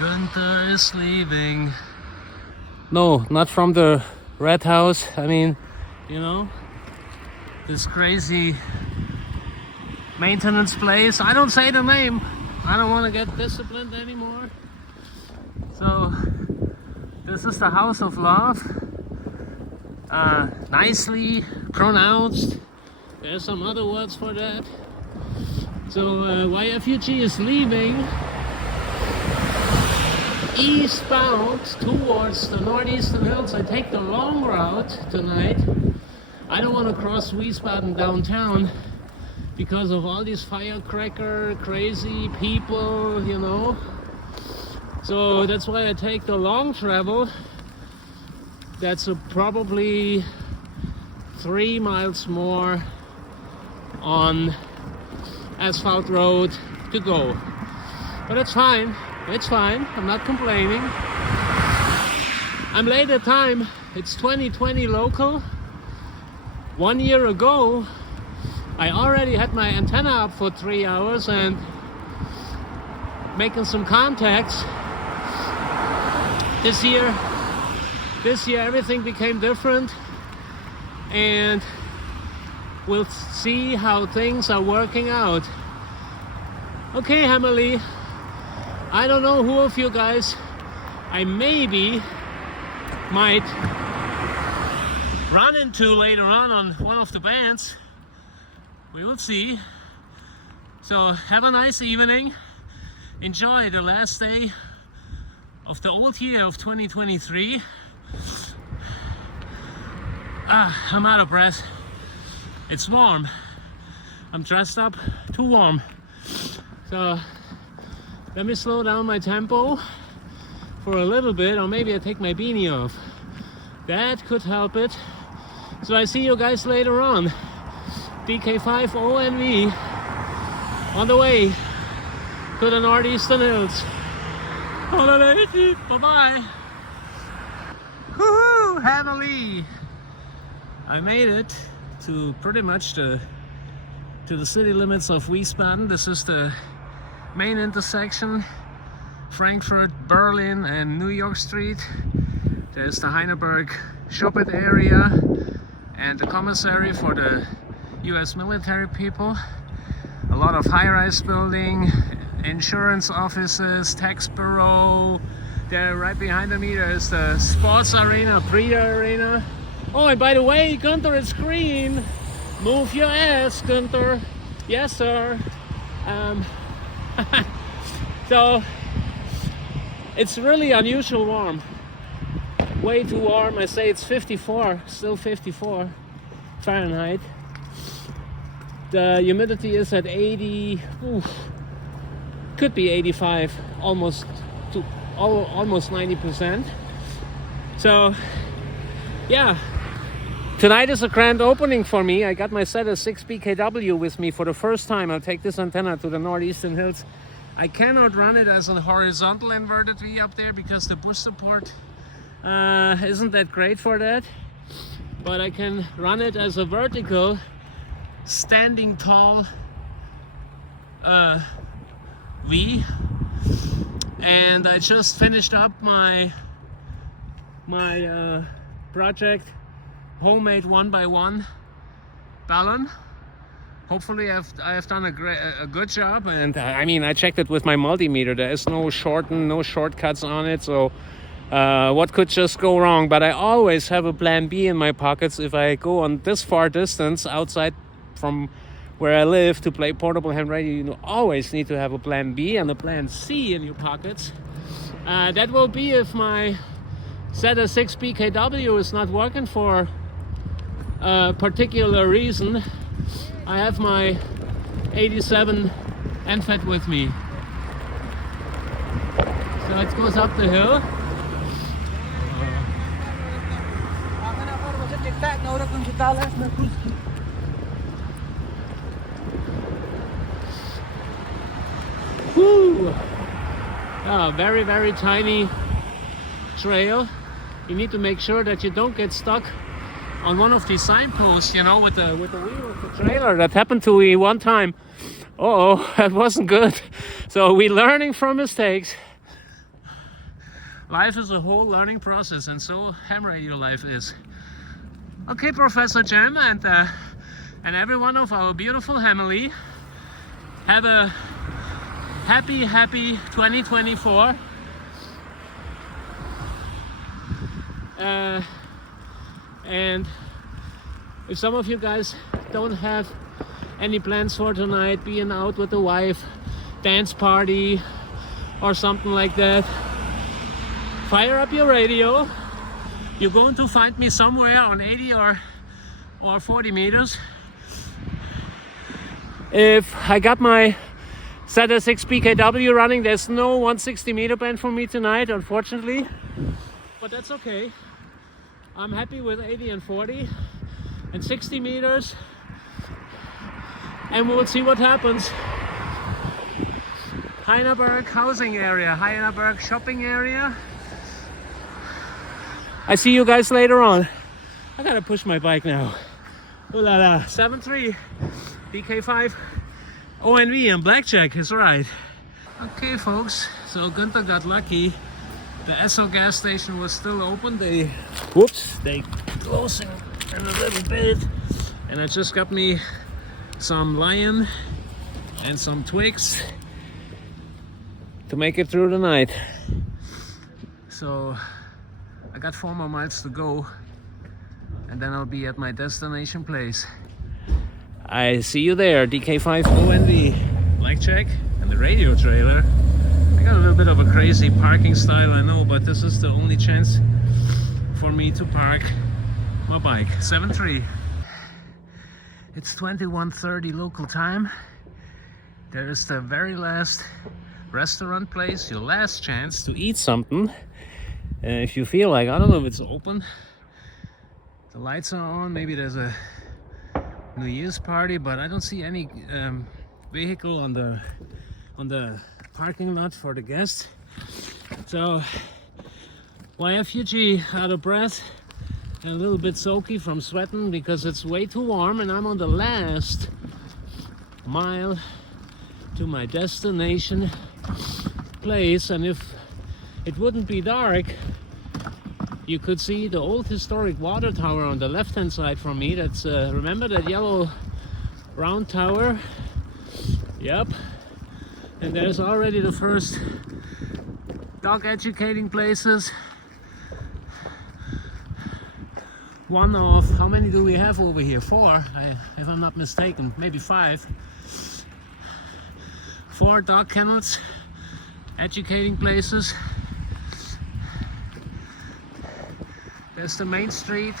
Gunther is leaving. No, not from the red house. I mean, you know, this crazy maintenance place. I don't say the name. I don't want to get disciplined anymore. So this is the House of Love. Nicely pronounced. There's some other words for that. So YFUG is leaving eastbound towards the Northeastern hills. I take the long route tonight. I don't want to cross Wiesbaden downtown because of all these firecracker crazy people, you know. So that's why I take the long travel. That's probably 3 miles more on asphalt road to go. But it's fine. It's fine. I'm not complaining. I'm late at time. It's 2020 local. 1 year ago, I already had my antenna up for 3 hours and making some contacts. This year everything became different, and we'll see how things are working out. Okay, Emily, I don't know who of you guys I maybe might run into later on one of the bands. We will see. So have a nice evening. Enjoy the last day of the old year of 2023. I'm out of breath. It's warm. I'm dressed up too warm. So let me slow down my tempo for a little bit, or maybe I take my beanie off. That could help it. So I see you guys later on. DK5ONV on the way to the Northeastern hills. Bye-bye. Woohoo, Hanley! I made it to pretty much to the city limits of Wiesbaden. This is the main intersection, Frankfurt, Berlin, and New York Street. There's the Heineberg Schubert area and the commissary for the US military people. A lot of high-rise building, insurance offices, tax bureau. There right behind me there's the sports arena, Breeder Arena. Oh, and by the way, Gunther is green. Move your ass, Gunther. Yes, sir. So it's really unusual warm. Way too warm. I say it's 54, still 54 Fahrenheit. The humidity is at 80. Could be 85, almost 90%. So yeah, tonight is a grand opening for me. I got my set of 6 BKW with me for the first time. I'll take this antenna to the Northeastern hills. I cannot run it as a horizontal inverted V up there because the bush support isn't that great for that, but I can run it as a vertical standing tall V. And I just finished up my project, homemade 1x1 balloon. Hopefully I have done a good job, and I mean, I checked it with my multimeter. There is no shortcuts on it, so what could just go wrong? But I always have a plan B in my pockets if I go on this far distance outside from where I live to play portable ham radio. You always need to have a plan B and a plan C in your pockets. That will be if my set of 6 BKW is not working for a particular reason. I have my 87 NFET with me. So it goes up the hill. Woo! Oh, very, very tiny trail. You need to make sure that you don't get stuck on one of these signposts, you know, with the wheel of the trailer. That happened to me one time. Oh, that wasn't good. So we're learning from mistakes. Life is a whole learning process, and so ham radio life is. Okay, Professor Jam and every one of our beautiful family, have a happy 2024. And if some of you guys don't have any plans for tonight, being out with the wife, dance party or something like that, fire up your radio. You're going to find me somewhere on 80 or 40 meters. If I got my Z6 BKW running, there's no 160 meter band for me tonight, unfortunately, but that's okay. I'm happy with 80 and 40 and 60 meters, and we'll see what happens. Heineberg housing area, Heineberg shopping area. I see you guys later on. I gotta push my bike now. Ooh la la, 7.3 DK5ONV and blackjack is right. Okay folks, so Gunther got lucky. The Esso gas station was still open. They closing in a little bit. And I just got me some Lion and some Twigs to make it through the night. So I got 4 more miles to go, and then I'll be at my destination place. I see you there, DK5ONV, blackjack, and the radio trailer. I got a little bit of a crazy parking style, I know, but this is the only chance for me to park my bike. 7.3. It's 21:30 local time. There is the very last restaurant place, your last chance to eat something. If you feel like, I don't know if it's open, the lights are on, maybe there's a New Year's party, but I don't see any vehicle on the parking lot for the guests. So YFUG out of breath and a little bit soaky from sweating because it's way too warm, and I'm on the last mile to my destination place. And if it wouldn't be dark, you could see the old historic water tower on the left hand side from me. That's remember that yellow round tower? Yep. And there's already the first dog educating places. One of, how many do we have over here? 4, if I'm not mistaken, maybe 5. 4 dog kennels, educating places. There's the main street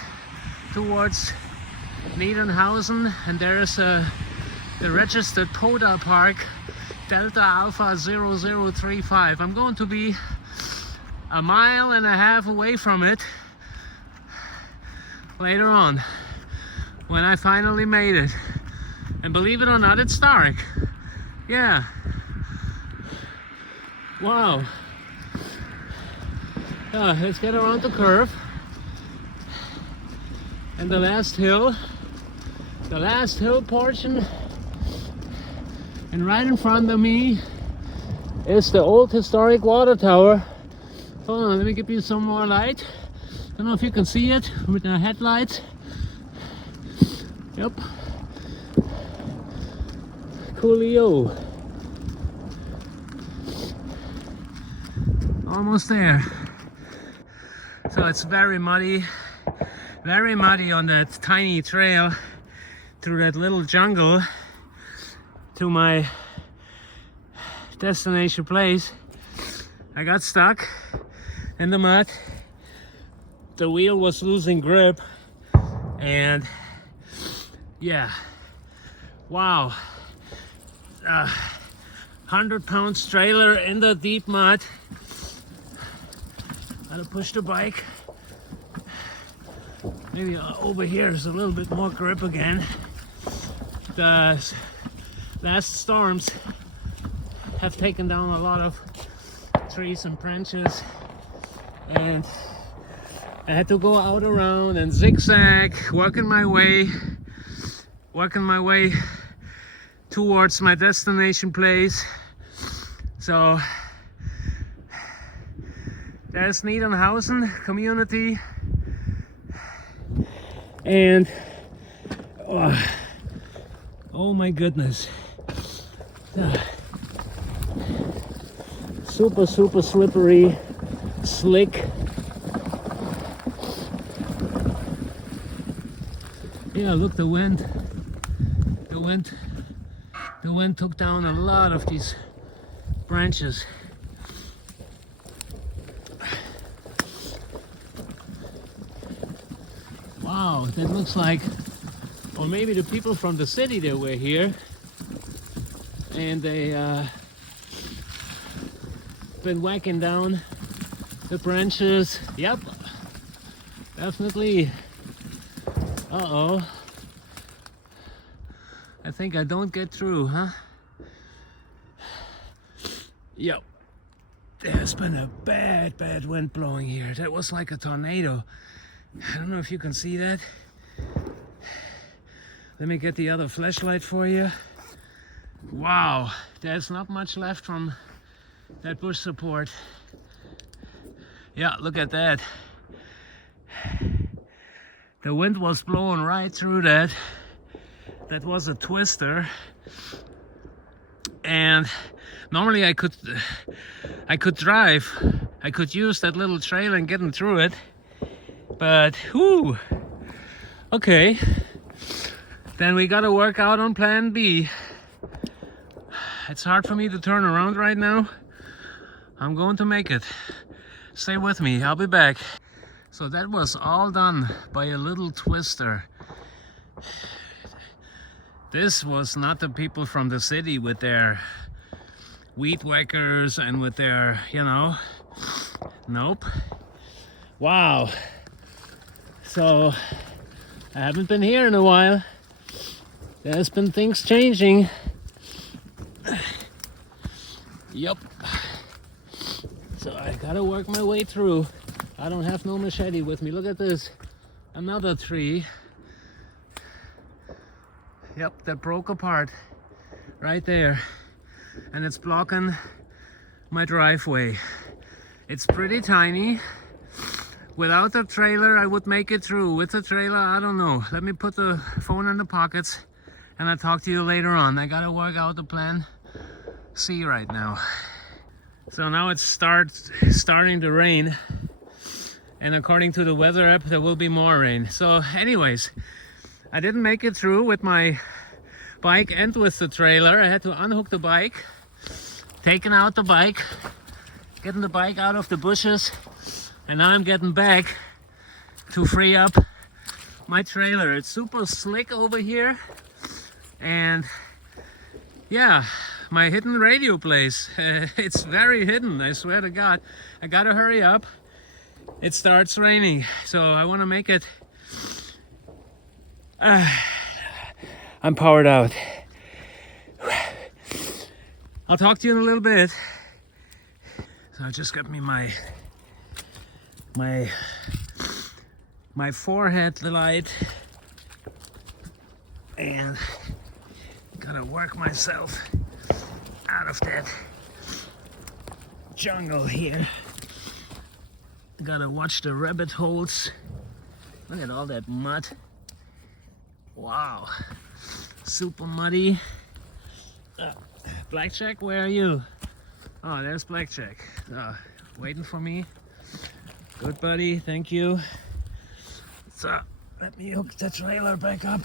towards Niedenhausen, and there's the registered Poda Park, Delta Alpha 0035. I'm going to be 1.5 miles away from it later on when I finally made it. And believe it or not, it's dark. Yeah. Wow. Let's get around the curve. And the last hill portion, and right in front of me is the old historic water tower. Hold on, let me give you some more light. I don't know if you can see it with the headlights. Yep. Coolio. Almost there. So it's very muddy on that tiny trail through that little jungle to my destination place. I got stuck in the mud. The wheel was losing grip, and yeah, wow, 100-pound trailer in the deep mud. Gotta push the bike. Maybe over here is a little bit more grip again. The last storms have taken down a lot of trees and branches, and I had to go out around and zigzag, working my way towards my destination place. So There's Niedernhausen community. And oh my goodness. Super slippery, slick. Yeah, look, the wind took down a lot of these branches. Wow, that looks like, or maybe the people from the city that were here, and they been whacking down the branches. Yep, definitely. Uh-oh. I think I don't get through, huh? Yep. There's been a bad wind blowing here. That was like a tornado. I don't know if you can see that. Let me get the other flashlight for you. Wow, there's not much left from that bush support. Yeah, look at that. The wind was blowing right through that. That was a twister. And normally I could drive. I could use that little trail and getting through it. But whoo, okay, then we gotta work out on plan B. It's hard for me to turn around right now. I'm going to make it. Stay with me, I'll be back. So that was all done by a little twister. This was not the people from the city with their weed whackers and with their, you know, nope. Wow. So, I haven't been here in a while. There's been things changing. Yep. So I gotta work my way through. I don't have no machete with me. Look at this. Another tree. Yep, that broke apart right there. And it's blocking my driveway. It's pretty tiny. Without the trailer, I would make it through. With the trailer, I don't know. Let me put the phone in the pockets and I'll talk to you later on. I gotta work out the plan C right now. So now it's starting to rain. And according to the weather app, there will be more rain. So anyways, I didn't make it through with my bike and with the trailer. I had to unhook the bike, taking out the bike, getting the bike out of the bushes. And now I'm getting back to free up my trailer. It's super slick over here. And yeah, my hidden radio place. It's very hidden, I swear to God. I gotta hurry up. It starts raining, so I wanna make it. I'm powered out. I'll talk to you in a little bit. So I just got me my forehead light and gotta work myself out of that jungle here. Gotta watch the rabbit holes. Look at all that mud. Wow, super muddy. Blackjack, where are you? Oh, there's Blackjack, waiting for me. Good buddy, thank you. So let me hook the trailer back up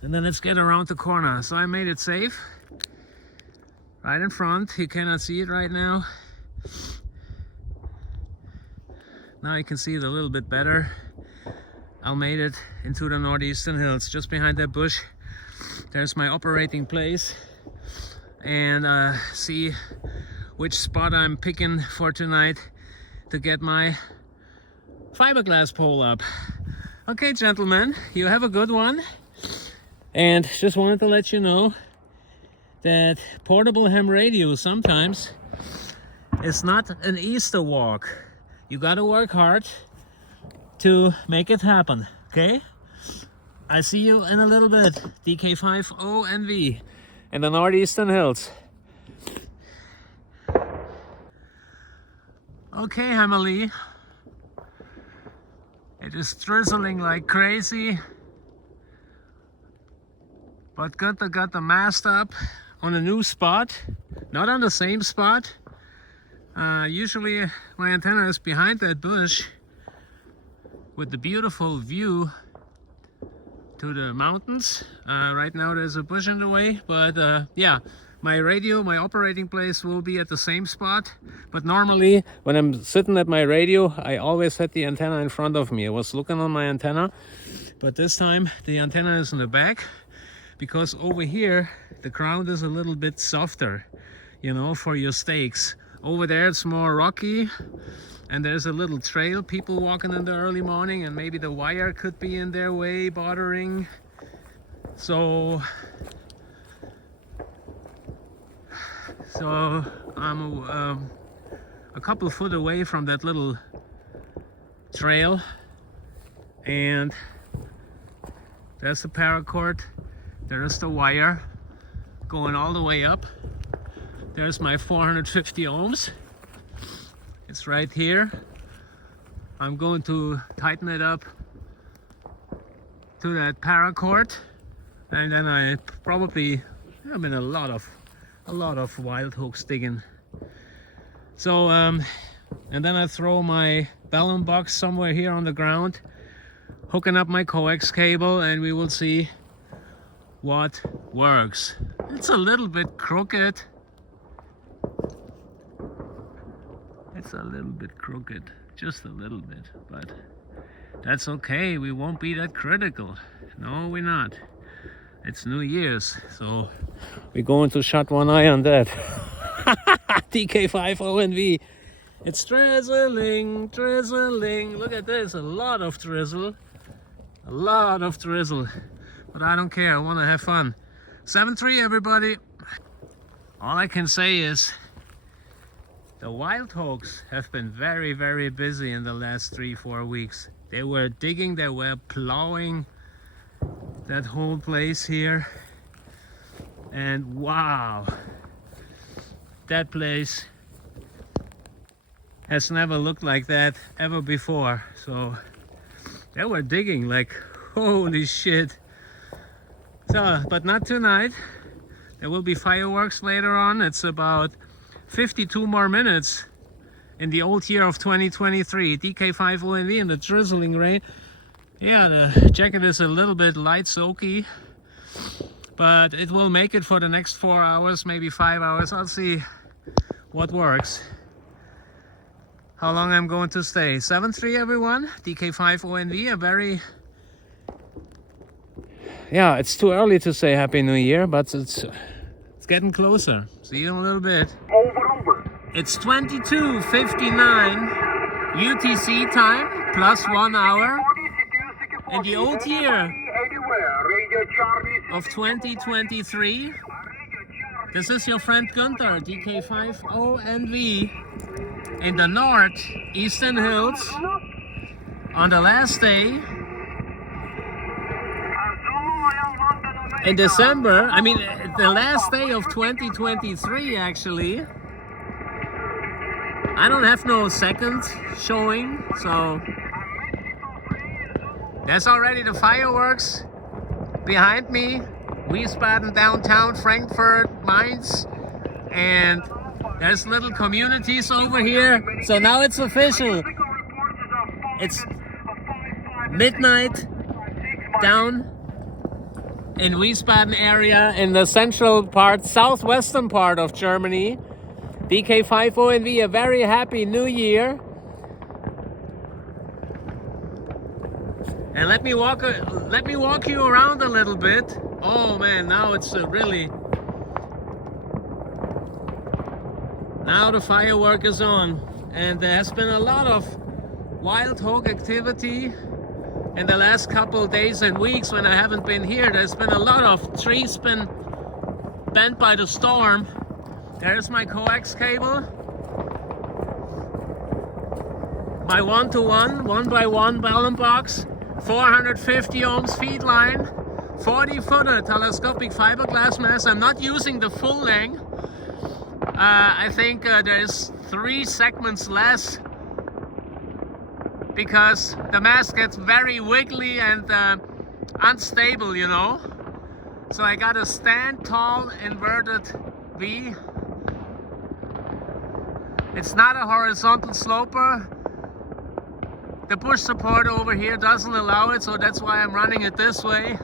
and then let's get around the corner. So I made it safe, right in front. You cannot see it right now. Now you can see it a little bit better. I made it into the Northeastern hills. Just behind that bush, there's my operating place. And see which spot I'm picking for tonight to get my fiberglass pole up. Okay, gentlemen, you have a good one. And just wanted to let you know that portable ham radio sometimes is not an Easter walk. You gotta work hard to make it happen, okay? I see you in a little bit. DK5ONV in the Northeastern hills. Okay, Emily. It is drizzling like crazy. But good to got the mast up on a new spot. Not on the same spot. Usually my antenna is behind that bush with the beautiful view to the mountains. Right now there's a bush in the way, but yeah, my radio, my operating place will be at the same spot. But normally when I'm sitting at my radio, I always had the antenna in front of me. I was looking on my antenna, but this time the antenna is in the back because over here the ground is a little bit softer, you know, for your stakes. Over there it's more rocky, and there's a little trail, people walking in the early morning, and maybe the wire could be in their way, bothering. So I'm a couple foot away from that little trail, and there's the paracord, there's the wire going all the way up. There's my 450 ohms. It's right here. I'm going to tighten it up to that paracord, and then I been a lot of wild hooks digging. So and then I throw my balloon box somewhere here on the ground, hooking up my coax cable, and we will see what works. It's a little bit crooked. It's a little bit crooked, just a little bit, but that's okay. We won't be that critical. No, we're not. It's New Year's, so we're going to shut one eye on that. DK5ONV. It's drizzling, drizzling. Look at this, a lot of drizzle. A lot of drizzle. But I don't care, I want to have fun. 7-3, everybody. All I can say is the wild hogs have been very, very busy in the last 3-4 weeks. They were digging, they were plowing that whole place here. And wow, that place has never looked like that ever before. So they were digging like holy shit. So, but not tonight. There will be fireworks later on. It's about 52 more minutes in the old year of 2023. DK5ONV in the drizzling rain. Yeah, the jacket is a little bit light soaky, but it will make it for the next 4 hours, maybe 5 hours. I'll see what works, how long I'm going to stay. 7-3, everyone. DK5ONV, a very... Yeah, it's too early to say Happy New Year, but it's getting closer. See you in a little bit. It's 22:59 UTC time, plus 1 hour. In the old year of 2023. This is your friend Gunther, DK5ONV, in the Northeastern Hills on the last day in December. I mean, the last day of 2023, actually. I don't have no second showing, so there's already the fireworks behind me. Wiesbaden downtown, Frankfurt, Mainz, and there's little communities over here. So now it's official. It's midnight down in Wiesbaden area in the central part, southwestern part of Germany. DK5ONV, a very happy new year. And let me walk you around a little bit. Oh man, now it's really... Now the firework is on. And there has been a lot of wild hog activity in the last couple days and weeks when I haven't been here. There's been a lot of trees been bent by the storm. There's my coax cable. My 1-to-1, 1x1 balloon box. 450 ohms feed line. 40-footer telescopic fiberglass mast. I'm not using the full length. I think there's 3 segments less because the mast gets very wiggly and unstable, you know. So I got a stand tall inverted V. It's not a horizontal sloper. The push support over here doesn't allow it, so that's why I'm running it this way.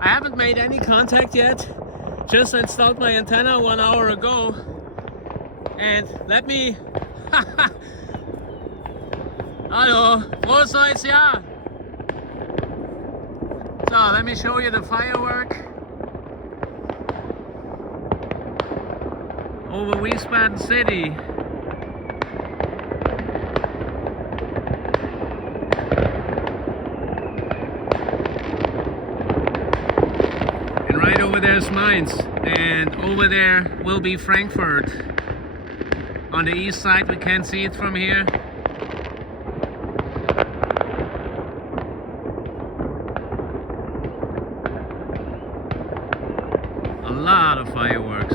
I haven't made any contact yet. Just installed my antenna 1 hour ago. And let me... Hallo, frohes neues Jahr! So, let me show you the firework over Wiesbaden City. And right over there is Mainz, and over there will be Frankfurt. On the east side, we can't see it from here. A lot of fireworks.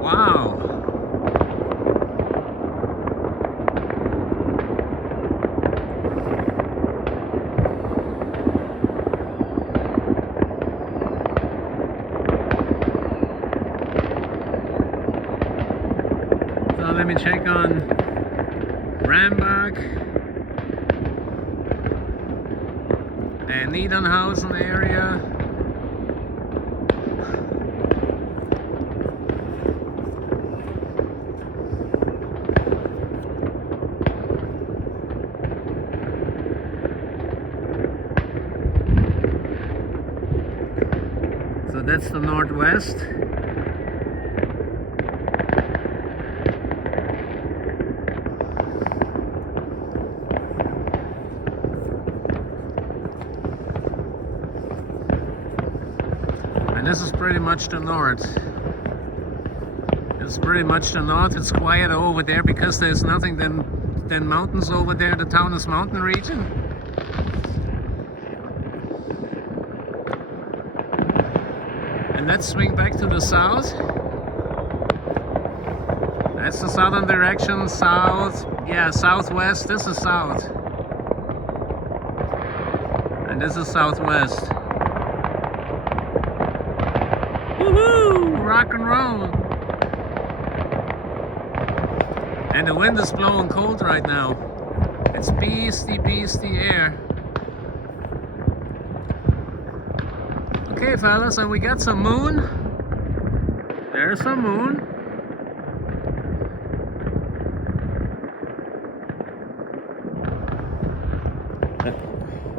Wow. So let me check on Rambach and Niedernhausen area. So that's the northwest. And this is pretty much the north. It's pretty much the north. It's quieter over there because there's nothing than mountains over there. The town is mountain region. And let's swing back to the south. That's the southern direction, south, yeah, southwest. This is south. And this is southwest. Woohoo! Rock and roll! And the wind is blowing cold right now. It's beastie, beastie air. Okay, fellas, and we got some moon. There's some moon.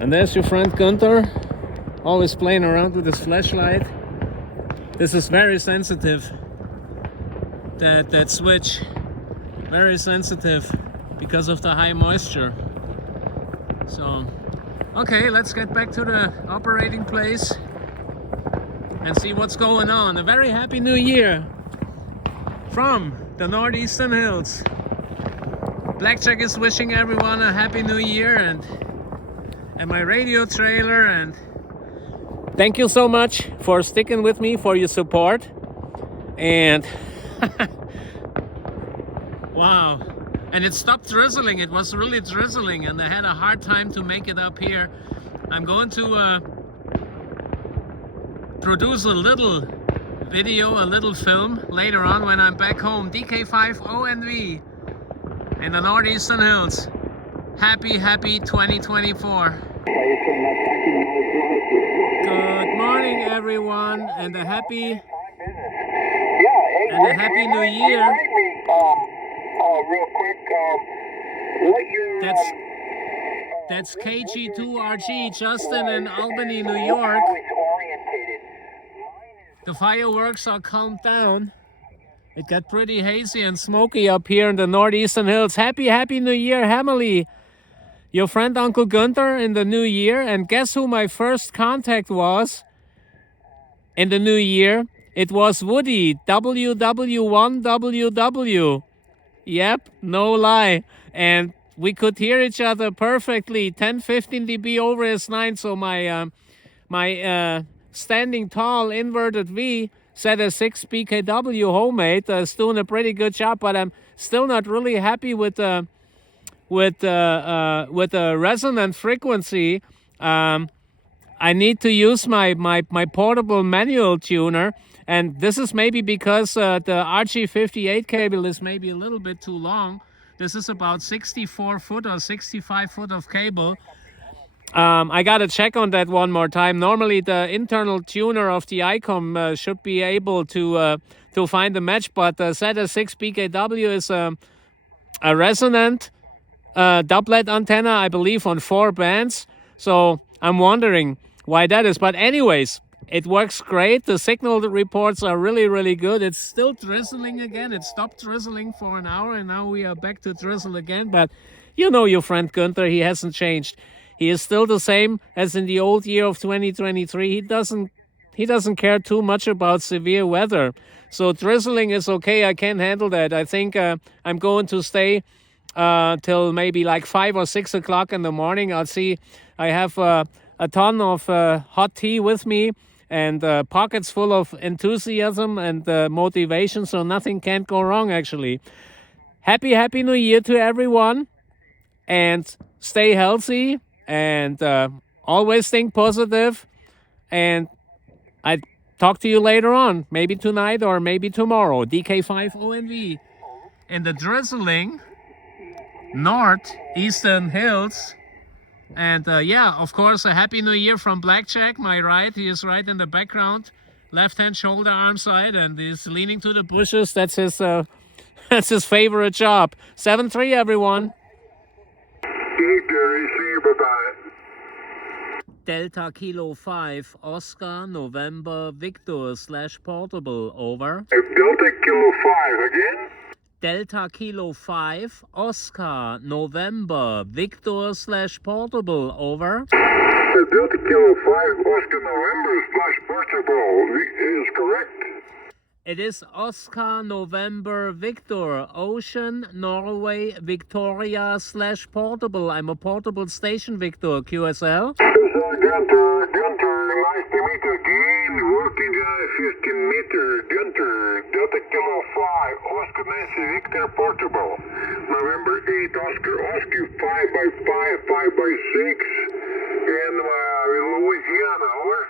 And there's your friend Gunther, always playing around with his flashlight. This is very sensitive, that switch. Very sensitive because of the high moisture. So, okay, let's get back to the operating place and see what's going on. A very happy new year from the Northeastern Hills. Blackjack is wishing everyone a happy new year, and my radio trailer, and thank you so much for sticking with me, for your support. And wow, and it stopped drizzling. It was really drizzling and I had a hard time to make it up here. I'm going to produce a little video, a little film later on when I'm back home. DK5ONV in the Northeastern Hills. Happy 2024. Good morning, everyone, and a happy new year. Real quick, That's KG2RG, Justin in Albany, New York. The fireworks are calmed down. It got pretty hazy and smoky up here in the Northeastern Hills. Happy New Year, Hammerly. Your friend Uncle Gunther in the new year. And guess who my first contact was? in the new year. It was Woody, WW1WW. Yep, no lie. And we could hear each other perfectly, 10-15 dB over S9. So my standing tall inverted V set a 6 BKW homemade is doing a pretty good job, but I'm still not really happy with the resonant frequency. I need to use my portable manual tuner, and this is maybe because the RG58 cable is maybe a little bit too long. This is about 64 foot or 65 foot of cable. I gotta check on that one more time. Normally the internal tuner of the ICOM should be able to find a match, but Z6 BKW is a resonant doublet antenna, I believe, on 4 bands. So I'm wondering why that is. But anyways, it works great. The signal reports are really, really good. It's still drizzling again. It stopped drizzling for an hour, and now we are back to drizzle again. But you know your friend Gunther, he hasn't changed. He is still the same as in the old year of 2023. He doesn't care too much about severe weather. So drizzling is okay. I can handle that. I think I'm going to stay till maybe like 5 or 6 o'clock in the morning. I'll see. I have a ton of hot tea with me and pockets full of enthusiasm and motivation. So nothing can't go wrong, actually. Happy New Year to everyone. And stay healthy. And always think positive. And I talk to you later on, maybe tonight or maybe tomorrow. DK5ONV. In the drizzling Northeastern hills. And yeah, of course, a Happy New Year from Blackjack, my right. He is right in the background. Left-hand shoulder, arm side, and he's leaning to the bushes. That's his that's his favorite job. 7-3, everyone. Take care, see you, bye-bye. Delta Kilo 5, Oscar, November, Victor / portable, over. Delta Kilo 5 again? Delta Kilo 5, Oscar, November, Victor / portable, over. Delta Kilo 5, Oscar November / portable is correct. It is Oscar, November, Victor, Ocean, Norway, Victoria / portable. I'm a portable station, Victor, QSL. Gunter, nice to meet you again. Working 15 meter, Gunter, Delta Kilo 5, Oscar Nancy, Victor Portable. November 8, Oscar 5x5, 5x6, in Louisiana, over.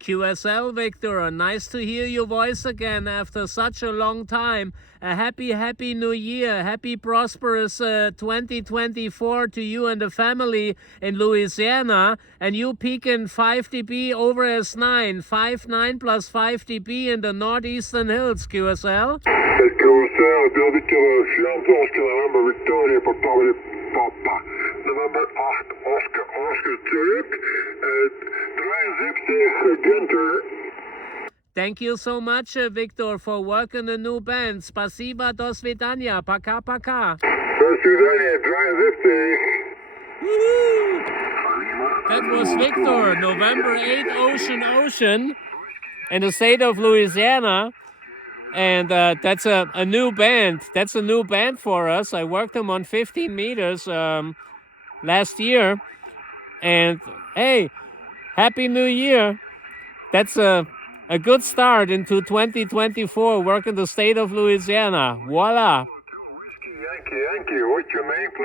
QSL, Victor, nice to hear your voice again after such a long time. A happy New Year. Happy prosperous 2024 to you and the family in Louisiana. And you peaking 5 dB over S9, 5.9 plus 5 dB in the Northeastern hills, QSL. QSL, Delta Kilo 5, Oscar November, Victoria, Portable, Papa. November 8, Oscar terug. 73 Gunter. Thank you so much, Victor, for working the new band. Spasiba, do svidania, paka. До свидания, 73. Woohoo! That was Victor, November 8, Ocean, in the state of Louisiana. And that's a new band. That's a new band for us. I worked them on 15 meters last year. And hey, Happy New Year. That's a good start into 2024, working the state of Louisiana. Voila. Yankee, what's your name, please?